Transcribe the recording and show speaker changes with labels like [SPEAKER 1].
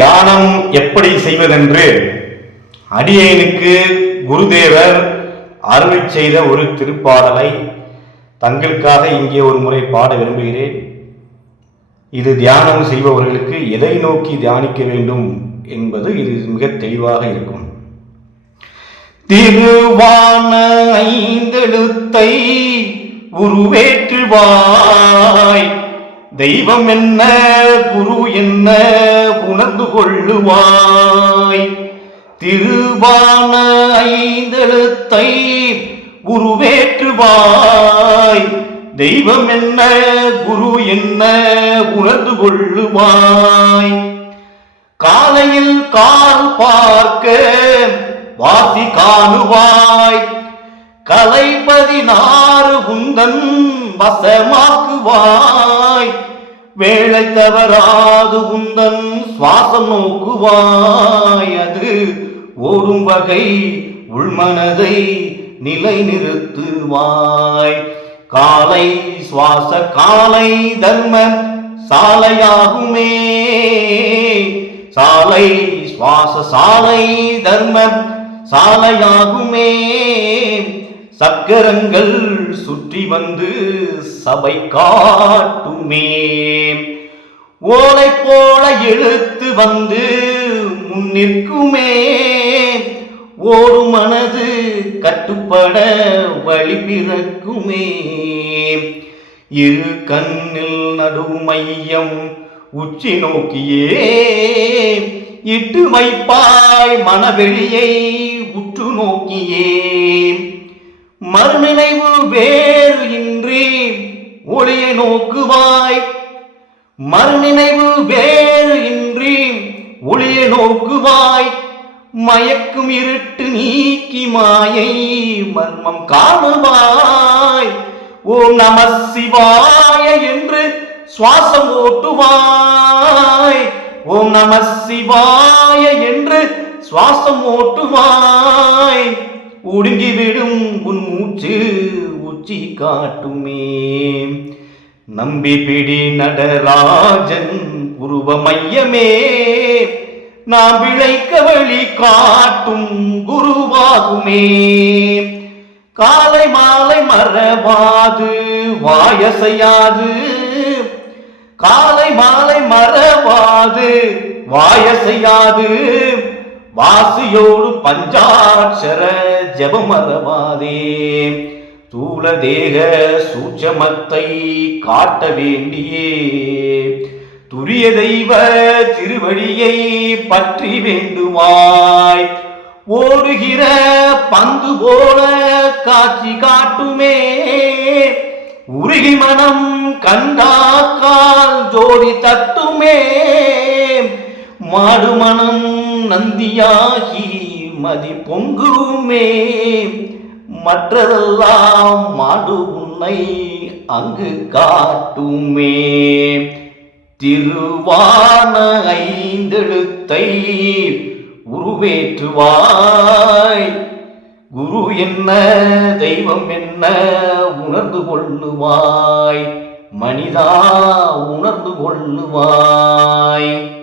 [SPEAKER 1] தியானம் எப்படி செய்வதென்று அடியேனுக்கு குருதேவர் அருள் செய்த ஒரு திருப்பாடலை தங்களுக்காக இங்கே ஒரு முறை பாட விரும்புகிறேன். இது தியானம் செய்பவர்களுக்கு எதை நோக்கி தியானிக்க வேண்டும் என்பது இது மிக தெளிவாக இருக்கும். திருவான ஐந்தெழுத்தை உருவேற்றுவாய். தெய்வம் என்ன குரு என்ன உணர்ந்து கொள்ளுவாய். திருவான ஐந்தெழுத்தை உருவேற்றுவாய். தெய்வம் என்ன குரு என்ன உணர்ந்து கொள்ளுவாய். காலையில் கால் பார்க்க வாசி காணுவாய். கலை பதினாறு குந்தன் வசமாக்குவாய். வேலை தவறாது உந்தன் சுவாசம் நோக்குவாயது ஓடும் வகை உள்மனதை நிலை நிறுத்துவாய் காலை சுவாச காலை தர்ம சாலையாகுமே. சாலை சுவாச சாலை தர்ம சாலையாகுமே. சக்கரங்கள் சுற்றி வந்து சபை காட்டுமே. ஓலை போல எழுத்து வந்து முன்னிற்குமே ஒரு மனது கட்டுப்பட வழி பிறக்குமே. இரு கண்ணில் நடுமையம் உச்சி நோக்கியே. இட்டு வைப்பாய் மனவெளியை உற்று நோக்கியே. மறுநினைவு வேறு இன்றி ஒளியை நோக்குவாய். மறுநினைவு வேறு இன்றி ஒளியை நோக்குவாய். மயக்கும் இருட்டு நீக்கி மாயை மர்மம் காணுவாய். ஓம் நம சிவாய என்று சுவாசம் ஓட்டுவாய். ஓம் நம சிவாய என்று சுவாசம் ஓட்டுவாய். ஒடுங்கிவிடும் உன் மூச்சு உச்சி காட்டுமே. நம்பி பிடி நடராஜன் உருவ மையமே நாம் விளைக்க வழி காட்டும் குருவாகுமே. காலை மாலை மறவாது வாயசையாது. காலை மாலை மறவாது வாயசையாது. வாசியோடு பஞ்சாட்சர ஜெபம் மறவாதே தூல தேக சூட்சமத்தை காட்ட வேண்டியே. துரிய தெய்வ திருவடியை பற்றி வேண்டுமாய். ஓடுகிற பந்து போல காட்சி காட்டுமே. உருகி மனம் கண்டாக்கால் ஜோடி தட்டுமே. மாடு மனம் நந்தியாகி மதி பொங்குமே மற்றதெல்லாம் மாடு உன்னை அங்கு காட்டுமே. திருவான ஐந்தெழுத்தை உருவேற்றுவாய். குரு என்ன தெய்வம் என்ன உணர்ந்து கொள்ளுவாய்? மனிதா உணர்ந்து கொள்ளுவாய்.